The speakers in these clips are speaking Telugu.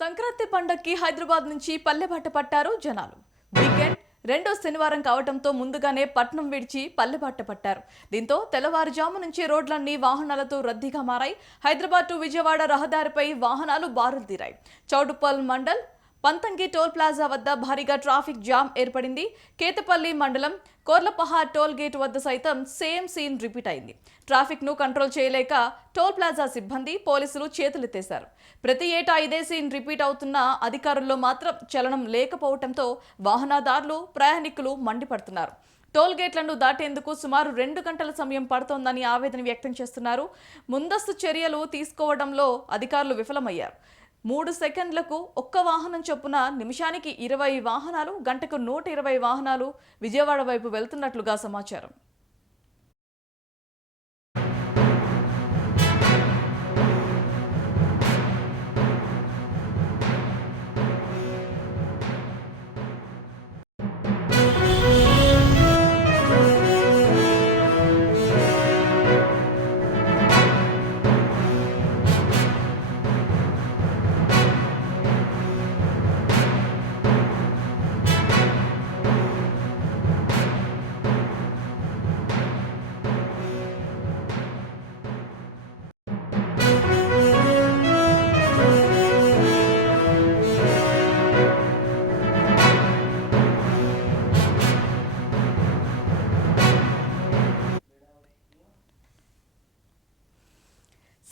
సంక్రాంతి పండక్కి హైదరాబాద్ నుంచి పల్లెబాట పట్టారు జనాలు. వీకెండ్ రెండో శనివారం కావడంతో ముందుగానే పట్నం విడిచి పల్లెబాట పట్టారు. దీంతో తెల్లవారుజాము నుంచి రోడ్లన్నీ వాహనాలతో రద్దీగా మారాయి. హైదరాబాద్ టు విజయవాడ రహదారిపై వాహనాలు బారులు తీరాయి. చౌడుపల్ మండల్ పంతంగి టోల్ ప్లాజా వద్ద భారీగా ట్రాఫిక్ జామ్ ఏర్పడింది. కేతపల్లి మండలం కోర్లపహార్ టోల్ గేట్ వద్ద సైతం సేమ్ సీన్ రిపీట్ అయింది. ట్రాఫిక్ను కంట్రోల్ చేయలేక టోల్ ప్లాజా సిబ్బంది పోలీసులు చేతులెత్తేశారు. ప్రతి ఏటా ఇదే సీన్ రిపీట్ అవుతున్న అధికారుల్లో మాత్రం చలనం లేకపోవడంతో వాహనదారులు ప్రయాణికులు మండిపడుతున్నారు. టోల్ గేట్లను దాటేందుకు సుమారు రెండు గంటల సమయం పడుతోందని ఆవేదన వ్యక్తం చేస్తున్నారు. ముందస్తు చర్యలు తీసుకోవడంలో అధికారులు విఫలమయ్యారు. మూడు సెకండ్లకు ఒక్క వాహనం చొప్పున నిమిషానికి ఇరవై వాహనాలు గంటకు నూట ఇరవై వాహనాలు విజయవాడ వైపు వెళ్తున్నట్లుగా సమాచారం.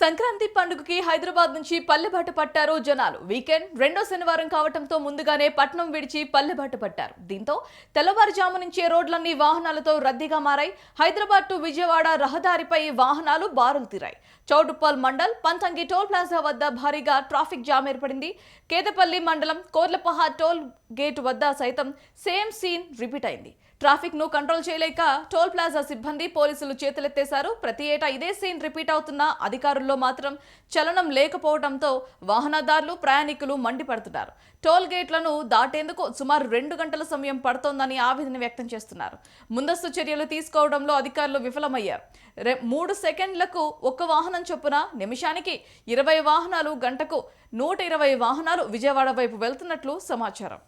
సంక్రాంతి పండుగకి హైదరాబాద్ నుంచి పల్లెబాట పట్టారు జనాలు. వీకెండ్ రెండో శనివారం కావడంతో ముందుగానే పట్నం విడిచి పల్లెబాట పట్టారు. దీంతో తెల్లవారుజాము నుంచే రోడ్లన్నీ వాహనాలతో రద్దీగా మారాయి. హైదరాబాద్ టు విజయవాడ రహదారిపై వాహనాలు బారులు తీరాయి. చౌటుప్పల్ మండల్ పంతంగి టోల్ ప్లాజా వద్ద భారీగా ట్రాఫిక్ జామ్ ఏర్పడింది. కేదపల్లి మండలం కోర్లపహా టోల్ గేట్ వద్ద సైతం సేమ్ సీన్ రిపీట్ అయింది. ట్రాఫిక్ను కంట్రోల్ చేయలేక టోల్ ప్లాజా సిబ్బంది పోలీసులు చేతులెత్తేశారు. ప్రతి ఏటా ఇదే సీన్ రిపీట్ అవుతున్న అధికారుల్లో మాత్రం చలనం లేకపోవడంతో వాహనదారులు ప్రయాణికులు మండిపడుతున్నారు. టోల్ గేట్లను దాటేందుకు సుమారు రెండు గంటల సమయం పడుతోందని ఆవేదన వ్యక్తం చేస్తున్నారు. ముందస్తు చర్యలు తీసుకోవడంలో అధికారులు విఫలమయ్యారు. మూడు సెకండ్లకు ఒక్క వాహనం చొప్పున నిమిషానికి ఇరవై వాహనాలు గంటకు నూట ఇరవై వాహనాలు విజయవాడ వైపు వెళ్తున్నట్లు సమాచారం.